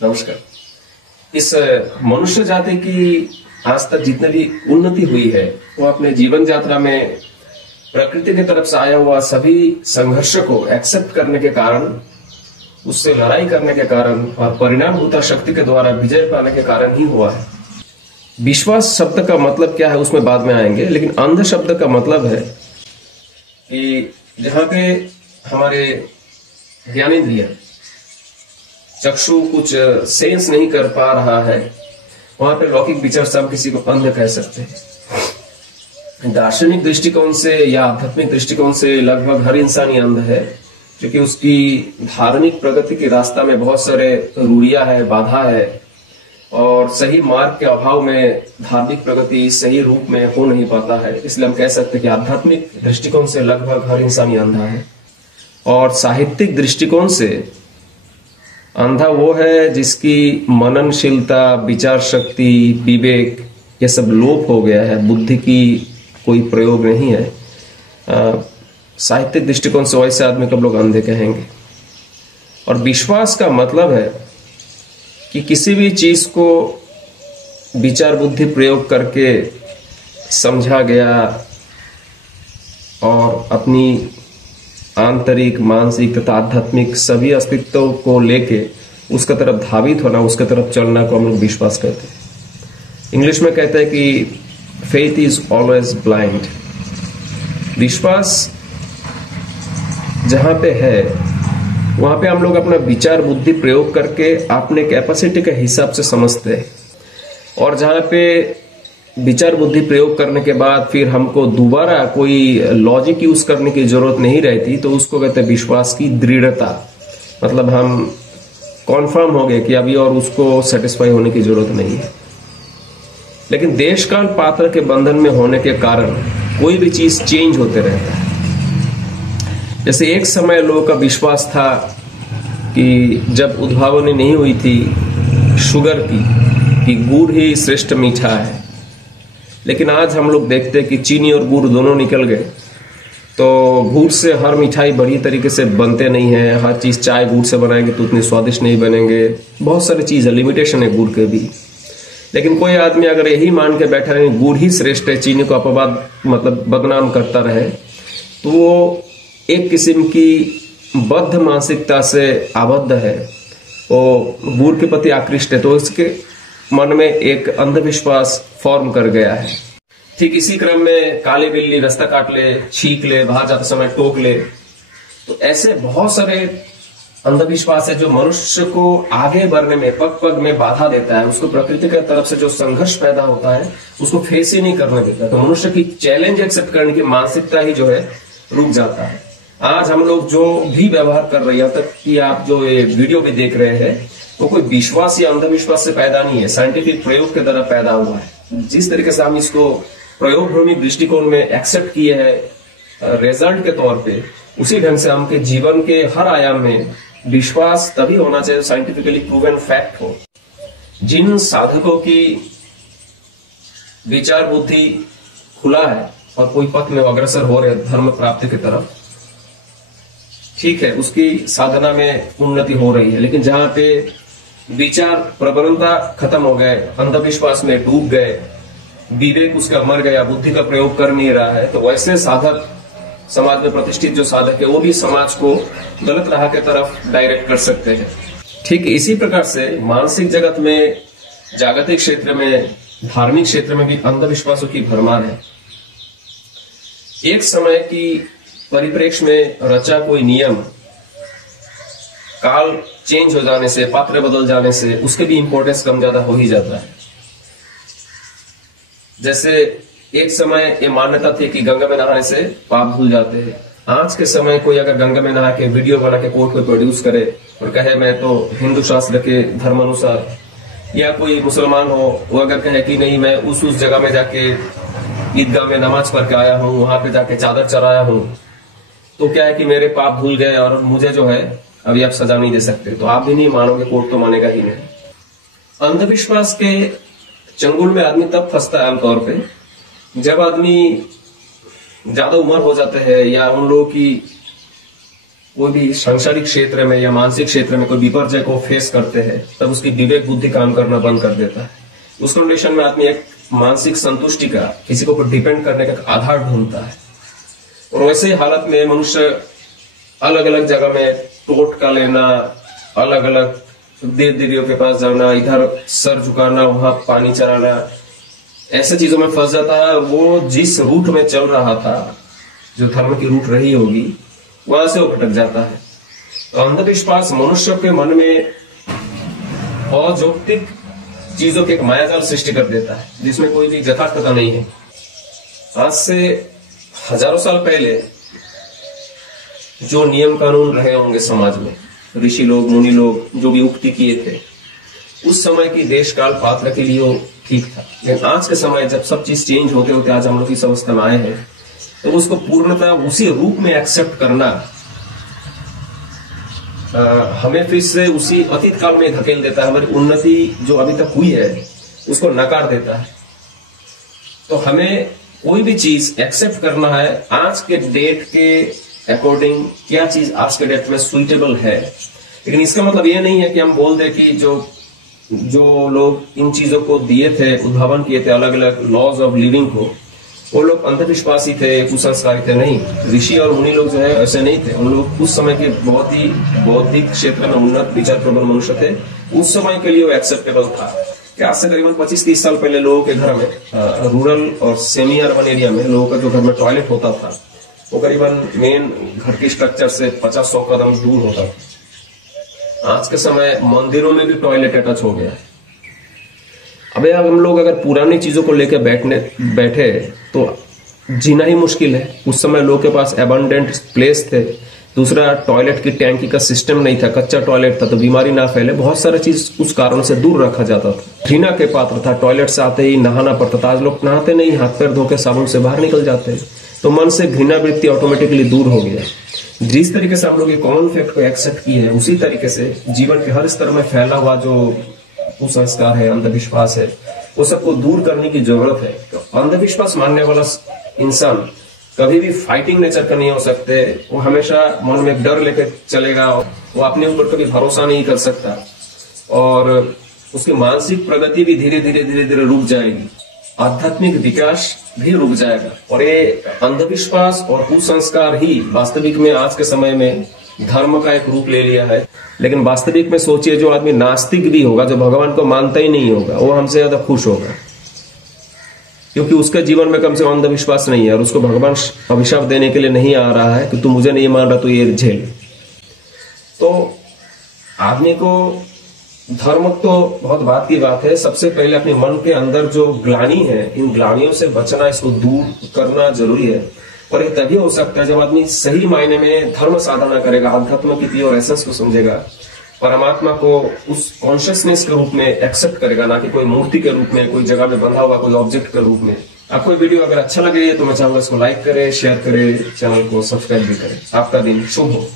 नमस्कार। इस मनुष्य जाति की आज तक जितने भी उन्नति हुई है वो अपने जीवन यात्रा में प्रकृति की तरफ से आया हुआ सभी संघर्ष को एक्सेप्ट करने के कारण, उससे लड़ाई करने के कारण और परिणामभूता शक्ति के द्वारा विजय पाने के कारण ही हुआ है। विश्वास शब्द का मतलब क्या है उसमें बाद में आएंगे, लेकिन अंध शब्द का मतलब है कि जहां पे हमारे ज्ञानेंद्रिय चक्षु कुछ सेंस नहीं कर पा रहा है, वहां पे लौकिक विचार से हम किसी को अंध कह सकते हैं। दार्शनिक दृष्टिकोण से या आध्यात्मिक दृष्टिकोण से लगभग हर इंसान ही अंध है, क्योंकि उसकी धार्मिक प्रगति के रास्ता में बहुत सारे रूढ़ियां है, बाधा है, और सही मार्ग के अभाव में धार्मिक प्रगति सही रूप में हो नहीं पाता है। इसलिए हम कह सकते हैं कि आध्यात्मिक दृष्टिकोण से लगभग हर इंसान ही अंधा है। और साहित्यिक दृष्टिकोण से अंधा वो है जिसकी मननशीलता, विचार शक्ति, विवेक ये सब लोप हो गया है, बुद्धि की कोई प्रयोग नहीं है। साहित्यिक दृष्टिकोण से वैसे आदमी को लोग अंधे कहेंगे। और विश्वास का मतलब है कि किसी भी चीज को विचार बुद्धि प्रयोग करके समझा गया और अपनी आंतरिक, मानसिक तथा आध्यात्मिक सभी अस्तित्व को लेके उसका तरफ धावित होना, उसके तरफ चलना को हम लोग विश्वास कहते हैं। इंग्लिश में कहते हैं कि फेथ इज ऑलवेज ब्लाइंड। विश्वास जहां पे है वहां पे हम लोग अपना विचार बुद्धि प्रयोग करके अपने कैपेसिटी के हिसाब से समझते हैं, और जहां पे विचार बुद्धि प्रयोग करने के बाद फिर हमको दोबारा कोई लॉजिक यूज करने की जरूरत नहीं रहती, तो उसको कहते हैं विश्वास की दृढ़ता। मतलब हम कॉन्फर्म हो गए कि अभी और उसको सेटिस्फाई होने की जरूरत नहीं है। लेकिन देश काल पात्र के बंधन में होने के कारण कोई भी चीज चेंज होते रहता है। जैसे एक समय लोगों का विश्वास था कि जब उद्भावनी नहीं हुई थी शुगर की, कि गुड़ ही श्रेष्ठ मीठा है, लेकिन आज हम लोग देखते हैं कि चीनी और गुड़ दोनों निकल गए, तो गुड़ से हर मिठाई बढ़िया तरीके से बनते नहीं है। हर चीज चाय गुड़ से बनाएंगे तो उतनी स्वादिष्ट नहीं बनेंगे, बहुत सारी चीजें लिमिटेशन है गुड़ के भी। लेकिन कोई आदमी अगर यही मान के बैठा रहे गुड़ ही श्रेष्ठ है, चीनी को अपवाद मतलब बदनाम करता रहे, तो वो एक किस्म की बद्ध मानसिकता से आबद्ध है, वो गुड़ के प्रति आकृष्ट है, तो उसके मन में एक अंधविश्वास फॉर्म कर गया है। ठीक इसी क्रम में काली बिल्ली रास्ता काट ले, छींक ले, बाहर जाते समय टोक ले, तो ऐसे बहुत सारे अंधविश्वास है जो मनुष्य को आगे बढ़ने में पग पग में बाधा देता है। उसको प्रकृति की तरफ से जो संघर्ष पैदा होता है उसको फेस ही नहीं करने देता, तो मनुष्य की चैलेंज एक्सेप्ट करने की मानसिकता ही जो है रुक जाता है। आज हम लोग जो भी व्यवहार कर रहे हैं, यहाँ तक कि आप जो ये वीडियो भी देख रहे हैं, वो कोई विश्वास या अंधविश्वास से पैदा नहीं है, साइंटिफिक प्रयोग के द्वारा पैदा हुआ है। जिस तरीके से हम इसको प्रयोगभूमि दृष्टिकोण में एक्सेप्ट किए हैं रिजल्ट के तौर पे, उसी ढंग से हमके जीवन के हर आयाम में विश्वास तभी होना चाहिए साइंटिफिकली प्रूवन फैक्ट हो। जिन साधकों की विचार बुद्धि खुला है और कोई पथ में अग्रसर हो रहे धर्म प्राप्ति की तरफ, ठीक है, उसकी साधना में उन्नति हो रही है। लेकिन जहां पे विचार प्रबलता खत्म हो गए, अंधविश्वास में डूब गए, विवेक उसका मर गया, बुद्धि का प्रयोग कर नहीं रहा है, तो वैसे साधक, समाज में प्रतिष्ठित जो साधक है, वो भी समाज को गलत राह के तरफ डायरेक्ट कर सकते हैं। ठीक इसी प्रकार से मानसिक जगत में, जागतिक क्षेत्र में, धार्मिक क्षेत्र में भी अंधविश्वासों की भरमार है। एक समय की परिप्रेक्ष्य में रचा कोई नियम काल चेंज हो जाने से, पात्र बदल जाने से उसके भी इंपॉर्टेंस कम ज्यादा हो ही जाता है। जैसे एक समय ये मान्यता थी कि गंगा में नहाने से पाप धुल जाते हैं। आज के समय कोई अगर गंगा में नहा के वीडियो बना के कोर्ट में प्रोड्यूस करे और कहे मैं तो हिंदू शास्त्र के धर्म अनुसार, या कोई मुसलमान हो वो अगर कहे कि नहीं मैं उस जगह में जाके ईदगाह में नमाज पढ़ के आया हूँ, वहां पे जाके चादर चढ़ाया हूँ, तो क्या है कि मेरे पाप धुल गए और मुझे जो है अभी आप सजा नहीं दे सकते, तो आप भी नहीं मानोगे, कोर्ट तो मानेगा ही नहीं। अंधविश्वास के चंगुल में आदमी तब फंसता है आमतौर पे जब आदमी ज्यादा उम्र हो जाते हैं, या उन लोगों की कोई भी सांसारिक क्षेत्र में या मानसिक क्षेत्र में कोई विपर्जय को फेस करते हैं, तब उसकी विवेक बुद्धि काम करना बंद कर देता है। उस कंडीशन में आदमी एक मानसिक संतुष्टि का, किसी को डिपेंड करने का आधार ढूंढता है। और वैसे ही हालत में मनुष्य अलग अलग जगह में टोटका लेना, अलग अलग देव देवियों के पास जाना, इधर सर झुकाना, वहां पानी चढ़ाना, ऐसे चीजों में फंस जाता है। वो जिस रूट में चल रहा था, जो धर्म की रूट रही होगी, वहां से वो भटक जाता है। तो अंधविश्वास मनुष्य के मन में अजौक्तिक चीजों के एक मायाजाल सृष्टि कर देता है, जिसमें कोई भी यथार्थता नहीं है। आज से हजारों साल पहले जो नियम कानून रहे होंगे समाज में, ऋषि लोग, मुनि लोग जो भी उक्ति किए थे, उस समय की देश काल पात्र के लिए वो ठीक था। लेकिन आज के समय जब सब चीज चेंज होते होते आज हम लोग इस अवस्था में आए हैं, तो उसको पूर्णतः उसी रूप में एक्सेप्ट करना हमें फिर से उसी अतीत काल में धकेल देता है। हमारी उन्नति जो अभी तक हुई है उसको नकार देता है। तो हमें कोई भी चीज एक्सेप्ट करना है आज के डेट के अकॉर्डिंग, क्या चीज आज के डेट में सुइटेबल है। लेकिन इसका मतलब ये नहीं है कि हम बोल दें कि जो लोग इन चीजों को दिए थे, उद्भावन किए थे अलग अलग लॉज ऑफ लिविंग को, वो लोग अंधविश्वासी थे, कुसंस्कारी थे। नहीं, ऋषि और मुनि लोग जो है ऐसे नहीं थे। उन लोग उस समय के बहुत ही बौद्धिक क्षेत्र में उन्नत विचार प्रबल मनुष्य थे। उस समय के लिए वो एक्सेप्टेबल था कि आज से करीबन 25-30 साल पहले लोगों के घर में, रूरल और सेमी अर्बन एरिया में लोगों का जो घर में टॉयलेट होता था, वो करीबन मेन घर की स्ट्रक्चर से 50-100 कदम दूर होता था। आज के समय मंदिरों में भी टॉयलेट अटैच हो गया है। अबे अब हम लोग अगर पुरानी चीजों को लेकर बैठे तो जीना ही मुश्किल है। उस समय लोग के पास एबंडेंट प्लेस थे। दूसरा, टॉयलेट की टैंकी का सिस्टम नहीं था, कच्चा टॉयलेट था, तो बीमारी ना फैले, बहुत सारी चीज उस कारण से दूर रखा जाता था। घृणा के पात्र था, टॉयलेट से आते ही नहाना पड़ता था। आज लोग नहाते नहीं, हाथ पैर धो के साबुन से बाहर निकल जाते हैं। तो मन से घृणा वृत्ति ऑटोमेटिकली दूर हो गया। जिस तरीके से हम लोग ये कॉमन फैक्ट को एक्सेप्ट किए हैं, उसी तरीके से जीवन के हर स्तर में फैला हुआ जो कुसंस्कार है, अंधविश्वास है, वो सबको दूर करने की जरूरत है। तो अंधविश्वास मानने वाला इंसान कभी भी फाइटिंग नेचर का नहीं हो सकते। वो हमेशा मन में डर लेकर चलेगा, वो अपने ऊपर कभी भरोसा नहीं कर सकता, और उसकी मानसिक प्रगति भी धीरे धीरे रुक जाएगी, आध्यात्मिक विकास भी रुक जाएगा। और ये अंधविश्वास और कुसंस्कार ही वास्तविक में आज के समय में धर्म का एक रूप ले लिया है। लेकिन वास्तविक में सोचिए, जो आदमी नास्तिक भी होगा, जो भगवान को मानता ही नहीं होगा, वो हमसे ज्यादा खुश होगा, क्योंकि उसके जीवन में कम से कम अंधविश्वास नहीं है और उसको भगवान अभिशाप देने के लिए नहीं आ रहा है कि तू मुझे नहीं मान रहा तो ये झेल। तो आदमी को धर्म तो बहुत बात की बात है। सबसे पहले अपने मन के अंदर जो ग्लानि है, इन ग्लानियों से बचना, इसको दूर करना जरूरी है। और ये तभी हो सकता है जब आदमी सही मायने में धर्म साधना करेगा, अध्यात्म की प्योर एसेंस को समझेगा, परमात्मा को उस कॉन्शियसनेस के रूप में एक्सेप्ट करेगा, ना कि कोई मूर्ति के रूप में, कोई जगह में बंधा हुआ कोई ऑब्जेक्ट के रूप में। आपको वीडियो अगर अच्छा लगे तो मैं चाहूंगा इसको लाइक करें, शेयर करें, चैनल को सब्सक्राइब भी करें। आपका दिन शुभ हो।